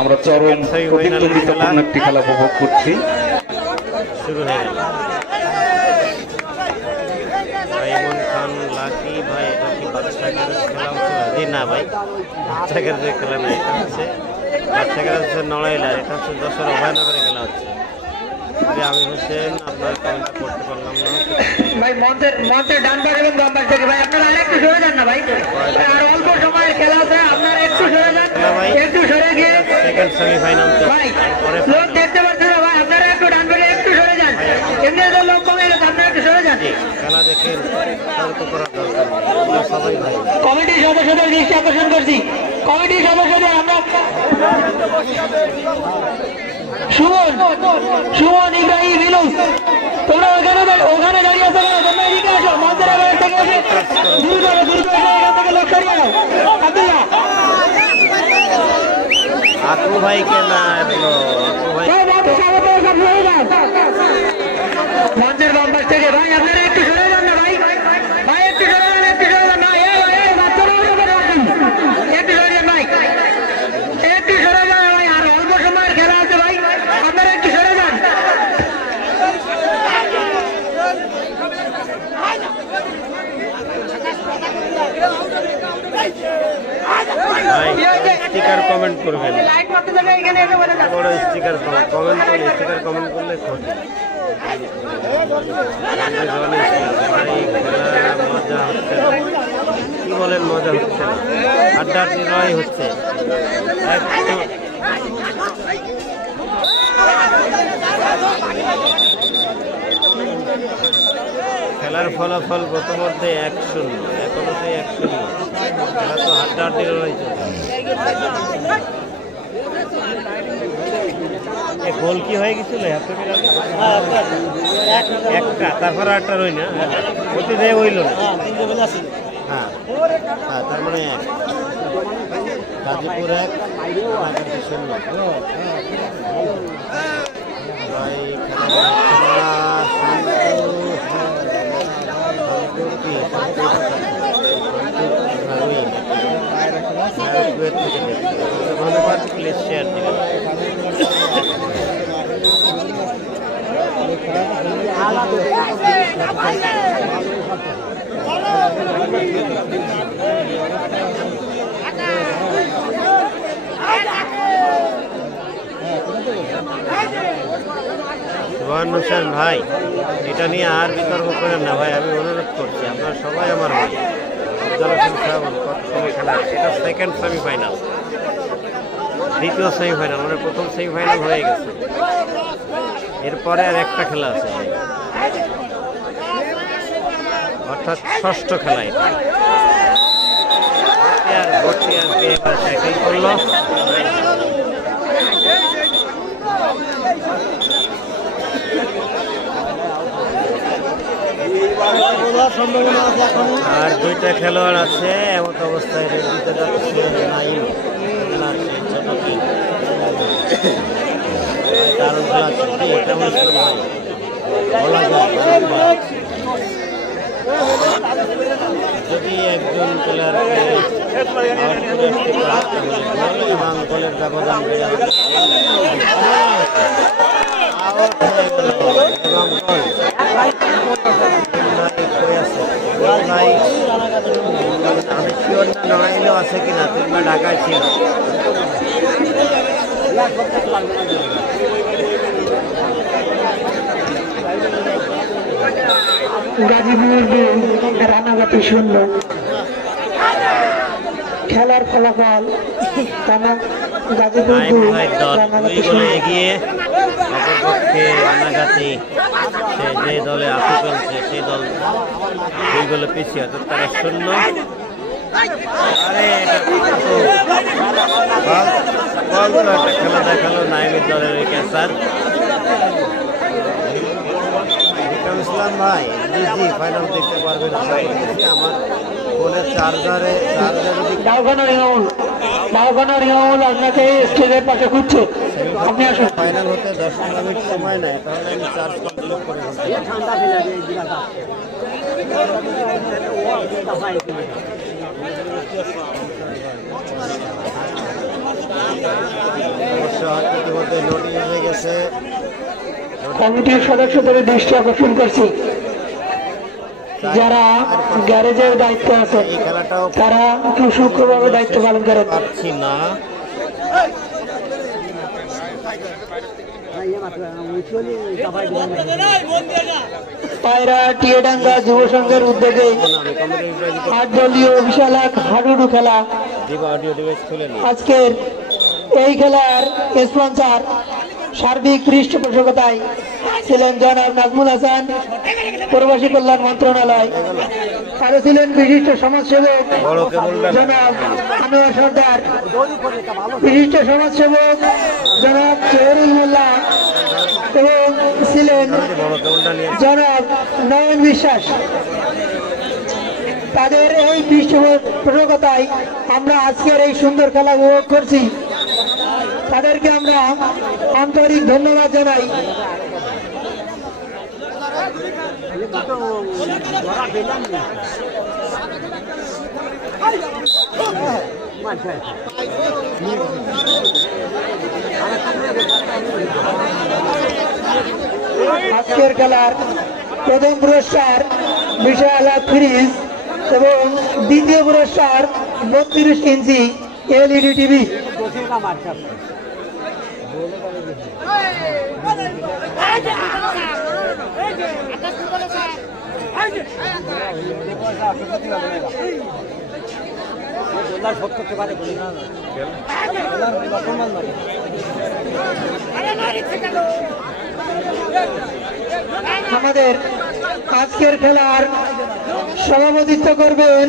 আমরা চরম প্রতিদ্বন্দ্বিতাপূর্ণ একটি খেলা উপভোগ করছি। শুরু হয়ে গেল ইমন খান লাকি ভাই, এটা কি বাচ্চাদের খেলা হচ্ছে? না ভাই, বাচ্চাদের খেলা না, এটা হচ্ছে বাচ্চাদের হচ্ছে নড়াইলা, এটা হচ্ছে যশোর অভয়নগরে খেলা হচ্ছে। আমি হোসেন, আপনার কমেন্টটা পড়তে পারলাম না ভাই। মঞ্চের ডান পাশে এবং বাম পাশে ভাই আপনারা আরেকটু সরে যান না ভাই, আর অল্প সময়ের খেলা আছে, আপনারা একটু সরে যান, একটু সরে গিয়ে সেকেন্ড সেমিফাইনাল তো ভাই লোক দেখতে পাচ্ছেন না ভাই, আপনারা একটু ডান পাশে একটু সরে যান, এমনি তো লোক কমে গেছে, আপনারা একটু সরে যান। খেলা দেখে তর্ক করার দরকার নেই, সবাই ভাই। কমিটির সদস্যদের দৃষ্টি আকর্ষণ করছি, কমিটির সদস্যদের আমরা সুমন ইব্রাহিম ইলুস, তোমরা ওখানে দাঁড়িয়ে আছো, তোমরা এদিকে আসো, মঞ্চের আগে থেকে এসে দ্রুত এখান থেকে লোক সরিয়ে নাও। আব্দুল্লাহ আকু ভাইকে না, আকু ভাই মঞ্চের বাম পাশ থেকে ভাই আপনারা একটু সরে যান না ভাই, ভাই একটু সরে যান, একটু সরে যান ভাই, একটু সরে যান ভাই, একটু সরে যান ভাই, আর অল্প সময়ের খেলা আছে ভাই, আপনারা একটু সরে যান। স্টিকার কমেন্ট করবেন, বড় স্টিকার কমেন্ট করলে, স্টিকার কমেন্ট করলে ক্ষতি। মজা হচ্ছে, কি বলেন মজা হচ্ছে, আড্ডার লড়াই হচ্ছে। খেলার ফলাফল প্রথমার্ধে 1-0, এখনো সেই 1-0, খেলা তো আড্ডাআড্ডি লড়াই চলছে। গোল কি হয়ে গেছিল একটা, তারপর আটটা রই না, প্রতি দেয় হইল না। হ্যাঁ হ্যাঁ, তার মানে গাজীপুর 1, রানাঘাটি 0। ভাই ধন্যবাদ, প্লিজ শেয়ার দিবেন। সুবহান হোসেন ভাই, এটা নিয়ে আর বিতর্ক করেন না ভাই, আমি অনুরোধ করছি, আপনারা সবাই আমার ভাই। খেলা এটা সেকেন্ড সেমিফাইনাল, দ্বিতীয় সেমিফাইনাল, মানে প্রথম সেমিফাইনাল হয়ে গেছে, এরপরে আর একটা খেলা আছে, অর্থাৎ ষষ্ঠ খেলা। এটা ভর্তিয়ারকে এবার ট্যাকেল করলো, আর 2টা খেলোয়াড় আছে। এমন অবস্থায় দিতে যাচ্ছে নাইম, দারুণ খেলা আছে, এটা বলা যায়। যদি একজন প্লেয়ারকে এবং গোলের ব্যবধান বেড়ে এবং আমি শিওর না, নড়াইলেও আছে কিনা, তোমরা ঢাকায় ছিল। গাজীপুর 2, রানাঘাটি 0। খেলার ফলাফল গাজীপুর 2, রানাঘাটি 0 এগিয়ে। অপরপক্ষে রানাঘাটি যে দলে আশু চলছে, সেই দল 2 গোলে পিছিয়ে, অর্থাৎ তারা 0। আরে একটা খেলা দেখালো নাইমের দলের ওই ক্যান্সার। ইসলাম ভাই, জি ফাইনাল দেখতে পারবেন আমার ফোনের চার্জারে আপনাকে স্টেজের পাশে খুঁজছে, আপনি আসুন। ফাইনাল হতে 10-15 মিনিট সময় নেয়, তাহলে আমি চার্জ কমপ্লিট করে ঠান্ডা ইতিমধ্যে নোটিশ হয়ে গেছে। কমিটির সদস্যদের দৃষ্টি আকর্ষণ করছি, যারা গ্যারেজের দায়িত্ব আছে এই খেলাটাও তারা সুসূক্ষ্মভাবে দায়িত্ব পালন করেন। পাচ্ছি না। পায়রা টিয়েডাঙ্গা যুব সংঘের উদ্যোগে 8 দলীয় বিশাল এক হাডুডু খেলা। আজকের এই খেলার স্পন্সর সার্বিক পৃষ্ঠপোষকতায় ছিলেন জনাব নাজমুল হাসান, প্রবাসী কল্যাণ মন্ত্রণালয়। আরো ছিলেন বিশিষ্ট সমাজসেবক জনাব আনোয়ার সর্দার, বিশিষ্ট সমাজসেবক জনাব জহুরুল মোল্লা এবং ছিলেন জনাব নয়ন বিশ্বাস। তাদের এই পৃষ্ঠপোষকতায় আমরা আজকের এই সুন্দর খেলা উপভোগ করছি। তাদেরকে আমরা আন্তরিক ধন্যবাদ জানাই। আজকের খেলার প্রথম পুরস্কার বিশাল ফ্রিজ এবং দ্বিতীয় পুরস্কার 32 ইঞ্চি এলইডি টিভি। আমাদের আজকের খেলার সভাপতিত্ব করবেন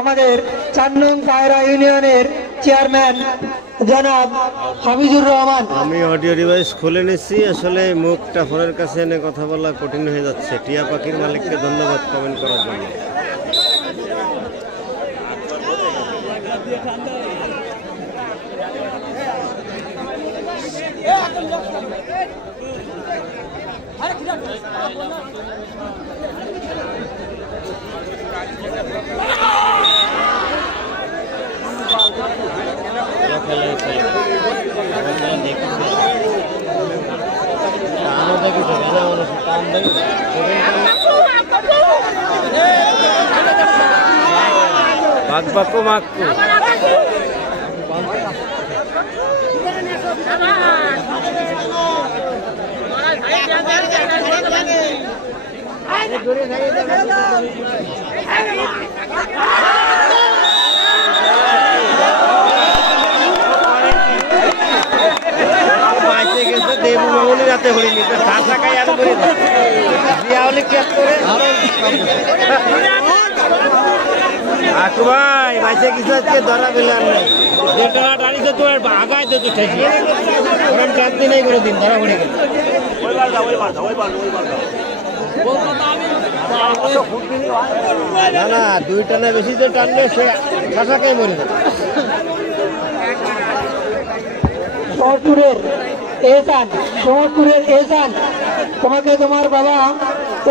আমাদের 4 নং পায়রা ইউনিয়নের চেয়ারম্যান জনাব হাফিজুর রহমান। আমি অডিও ডিভাইস খুলে নিচ্ছি, আসলে মুখটা ফোনের কাছে এনে কথা বলা কঠিন হয়ে যাচ্ছে। টিয়া পাখির মালিককে ধন্যবাদ কমেন্ট করার জন্য। বাকবাকু মাকু রাতে হরিনি আকু ভাই বাইসে কিছু আজকে ধরা পেলাম নাই, যেটা টানিতে তো আগায় তো ঠেকি ওরম টানতে নেই কোনো দিন ধরা পড়ে গেল। না না 2 টানা বেশি তো টানলে সে খাসাকে মরে যাবে। শহরপুরের এহসান, তোমাকে তোমার বাবা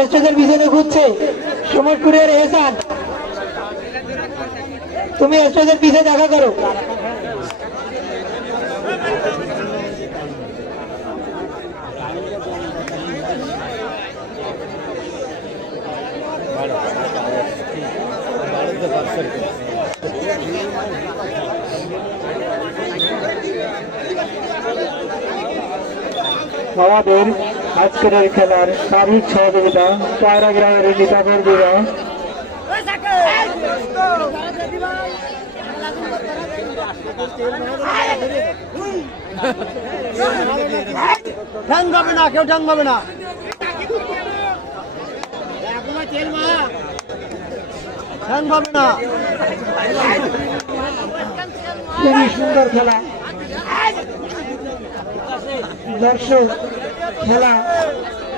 স্টেজের পিছনে ঘুরছে। সমরপুরের এহসান, তুমি স্টেজের পিছনে দেখা করো। আমাদের আজকের এই খেলার সার্বিক সহযোগিতা পায়রা গ্রামের নেতা কর্মীরা। ঠ্যাং পাবে না, কেউ ঠ্যাং পাবে না। ঠ্যাং পাবে না। খুবই সুন্দর খেলা। দর্শক খেলা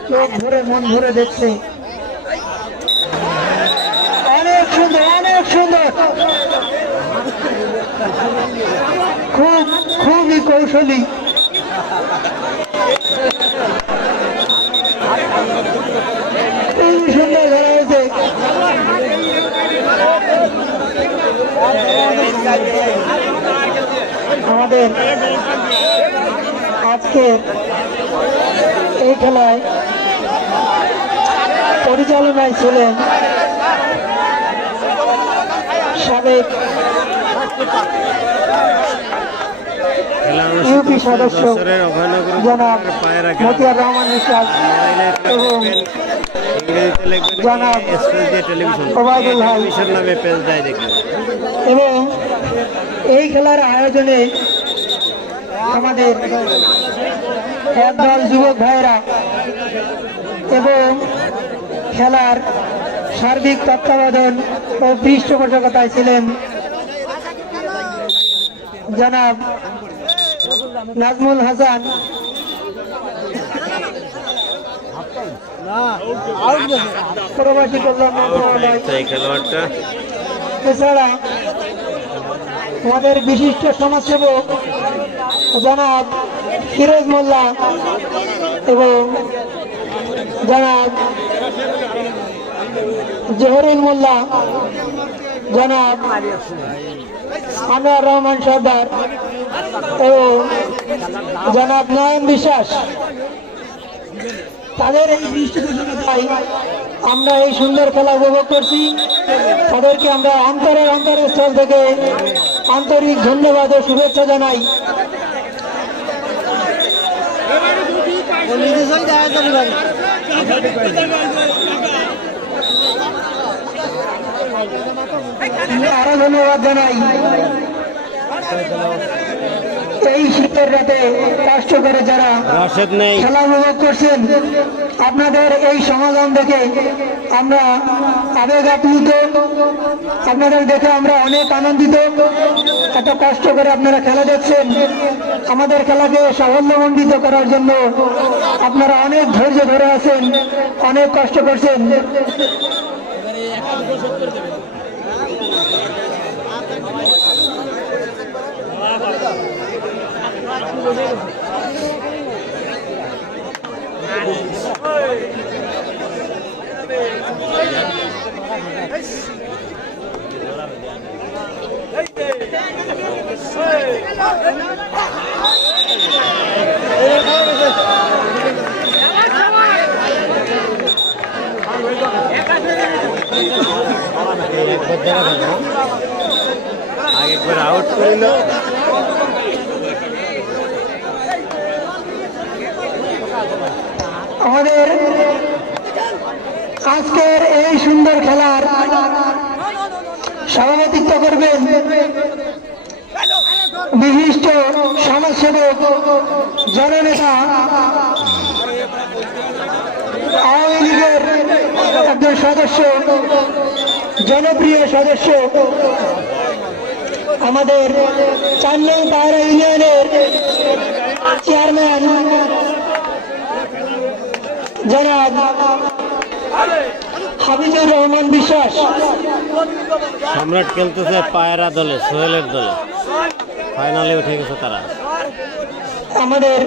চোখ ভরে মন ভরে দেখছে। অনেক সুন্দর, অনেক সুন্দর, খুবই কৌশলী। খুবই সুন্দর খেলা হয়েছে। আজকে এই খেলায় পরিচালনায় ছিলেন সাবেক ইউপি সদস্য জনাব মতিয়ার রহমান বিশ্বাস এবং জনাব ওবায়দুল হক এবং এই খেলার আয়োজনে আমাদের একদল যুবক ভাইয়েরা এবং খেলার সার্বিক তত্ত্বাবধান ও পৃষ্ঠপোষকতায় ছিলেন জনাব নাজমুল হাসান, প্রবাসী কল্যাণ মন্ত্রণালয়। এছাড়া আমাদের বিশিষ্ট সমাজসেবক জনাব ফিরোজ মোল্লা এবং জনাব জহরুল মোল্লা, জনাব আনোয়ার রহমান সর্দার এবং জনাব নয়ন বিশ্বাস, তাদের এই পৃষ্ঠপোষকতায় আমরা এই সুন্দর খেলা উপভোগ করছি। তাদেরকে আমরা অন্তরের স্থল থেকে আন্তরিক ধন্যবাদ ও শুভেচ্ছা জানাই। আরো ধন্যবাদ জানাই এই শীতের রাতে কষ্ট করে যারা খেলা উপভোগ করছেন। আপনাদের এই সমাধান দেখে আমরা আবেগ আপ্লুত, আপনাদের দেখে আমরা অনেক আনন্দিত। এত কষ্ট করে আপনারা খেলা দেখছেন, আমাদের খেলাকে সাফল্যমণ্ডিত করার জন্য আপনারা অনেক ধৈর্য ধরে আছেন, অনেক কষ্ট করছেন। একবার আউট করিল। আমাদের আজকের এই সুন্দর খেলার সভাপতিত্ব করবেন বিশিষ্ট সমাজসেবক, জননেতা, আওয়ামী লীগের একজন সদস্য, জনপ্রিয় সদস্য, আমাদের ৪ নং পায়রা ইউনিয়নের চেয়ারম্যান জনাব হাবিজুর রহমান বিশ্বাস। সম্রাট খেলতেছে পায়রা দলে, সোহেলের দলে, ফাইনালে উঠে গেছে তারা। আমাদের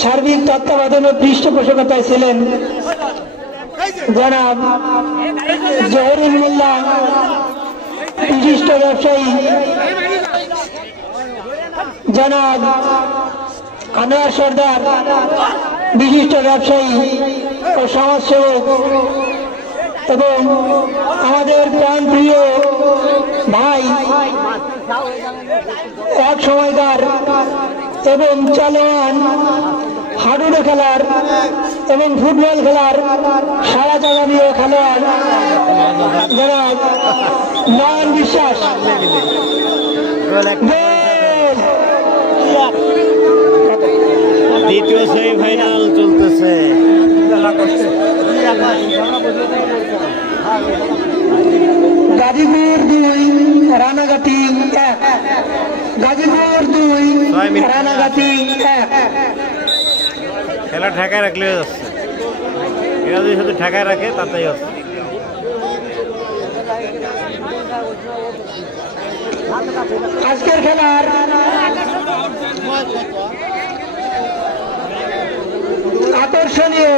সার্বিক তত্ত্বাবধান ও পৃষ্ঠপোষকতায় ছিলেন জনাব জহরুল মোল্লা, বিশিষ্ট ব্যবসায়ী, জনাব আনোয়ার সর্দার, বিশিষ্ট ব্যবসায়ী ও সমাজসেবক, এবং আমাদের প্রাণপ্রিয় ভাই, এক সময়কার এবং চলমান হাডুডু খেলার এবং ফুটবল খেলার সারা জাগানীয় খেলোয়াড় জনাব নয়ন বিশ্বাস। দ্বিতীয় সেমিফাইনাল চলতেছে। গাজীপুর ২, রানাঘাটি ১। গাজীপুর ২, রানাঘাটি ১। খেলা ঠেকায় রাখলে যাচ্ছে, এরা যদি শুধু ঠেকায় রাখে তাতেই হচ্ছে। আজকের খেলার আকর্ষণীয়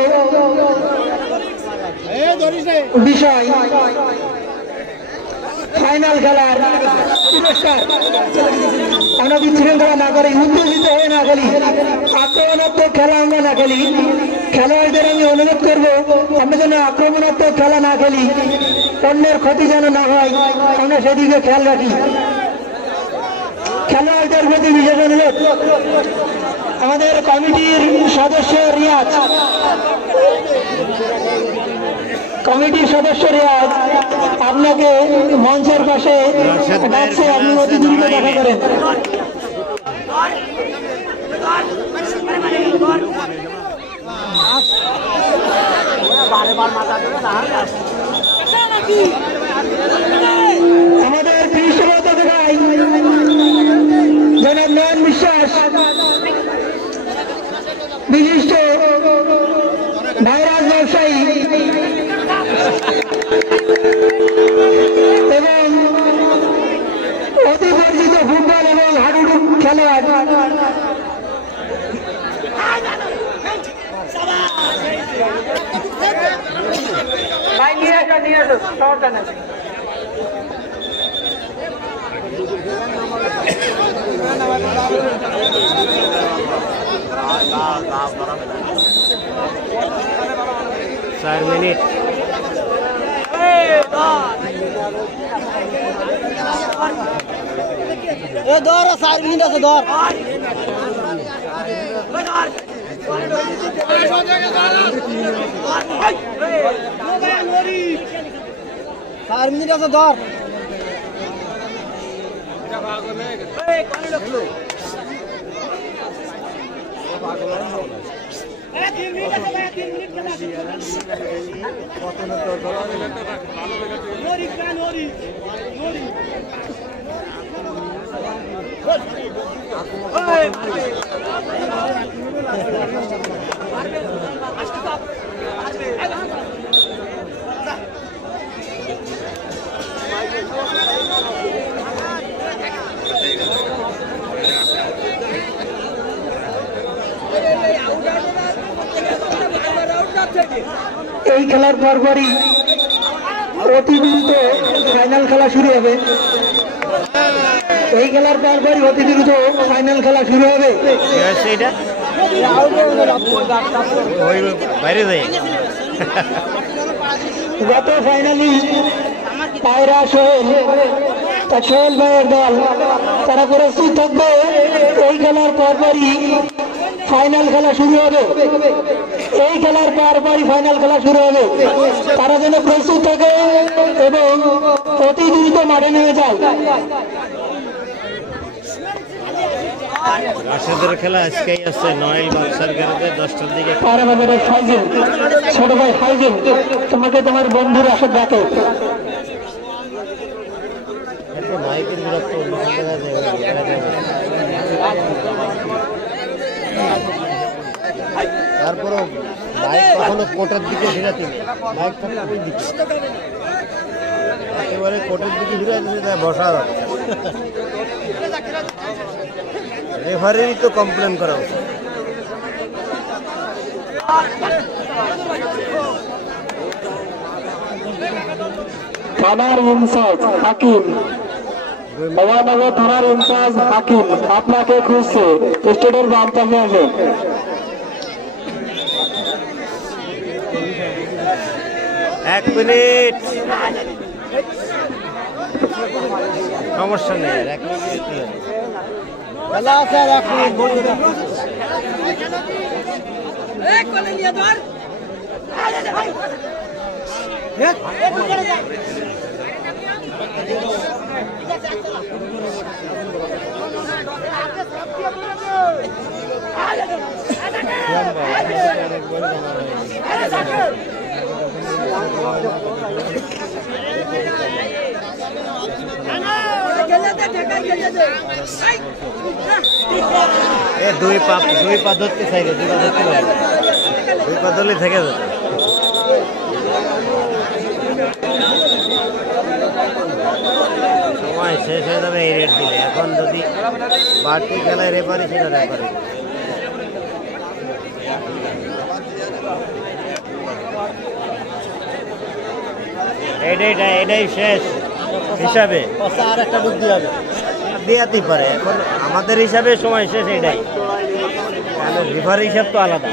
বিষয় ফাইনাল খেলার পুরস্কার। আমরা বিশৃঙ্খলা না করে উত্তেজিত হয়ে না খেলি, আক্রমণাত্মক খেলা আমরা না খেলি। খেলোয়াড়দের আমি অনুরোধ করবো আমরা যেন আক্রমণাত্মক খেলা না খেলি, অন্যের ক্ষতি যেন না হয় আমরা সেদিকে খেয়াল রাখি। খেলোয়াড়দের প্রতি বিশেষ অনুরোধ, আমাদের কমিটির সদস্য রিয়াজ, আপনাকে মঞ্চের পাশে ডাকছে, আপনি অতি দ্রুত দেখা করেন। আমাদের পৃষ্ঠপোষক ভাই জনাব নয়ন বিশ্বাস, বিশিষ্ট ভাইরাস ব্যবসায়ী এবং অতি পরিচিত ফুটবল এবং হাডুডু খেলোয়াড় चार मिनिट दौर 4 मिनिट আছে দৌর 4 মিনিট আছে দৌর এই খেলার পরপরই অতি দ্রুত ফাইনাল খেলা শুরু হবে। এই খেলার পরপরই অতি দ্রুত ফাইনাল খেলা শুরু হবে। গত ফাইনালি পায়রা সোহেল ভাইয়ের দল তারা প্রস্তুত থাকবে। এই খেলার পরপরই ফাইনাল খেলা শুরু হবে। এই খেলার পরপরই ফাইনাল খেলা শুরু হবে। তারা যেন প্রস্তুত থাকে এবং অতি দ্রুত মাঠে নেমে যায়। রাশেদের খেলা আজকেই আছে নয়েল বাক্সার গ্যারেজে 10টার দিকে। ছোট ভাই ফাইজিন, তোমাকে তোমার বন্ধু রাশেদ ডাকে। তারপরও বাইক কখনো কোর্টের দিকে ঘিরাতে নেই, বাইক থাকলে ওই দিকে একেবারে কোর্টের দিকে ঘিরে আছে, বসা যাচ্ছে। রেফারিরই তো কমপ্লেন করা উচিত। থানার ইনচার্জ হাকিম, নবানগর থানার ইনচার্জ হাকিম আপনাকে খুঁজছে, স্টেটের বাম পাশে আছে। এক মিনিট, সমস্যা নেই, 1 মিনিট খেলা আছে। আর 1 মিনিট দুই পা ধরতে চাইলে দুই পা ধরলে থেকে যাবে। সময় শেষ হয়ে যাবে এই রেট দিলে। এখন যদি বাড়তি খেলায় রেফারি সেটা রেফারি। এটাই শেষ। হিসাবে আর একটা বুদ্ধি হবে দেওয়াতেই পারে। এখন আমাদের হিসাবে সময় শেষ, এটাই রিফার হিসাব তো আলাদা।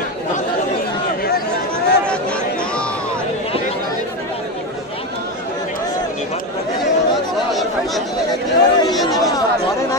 না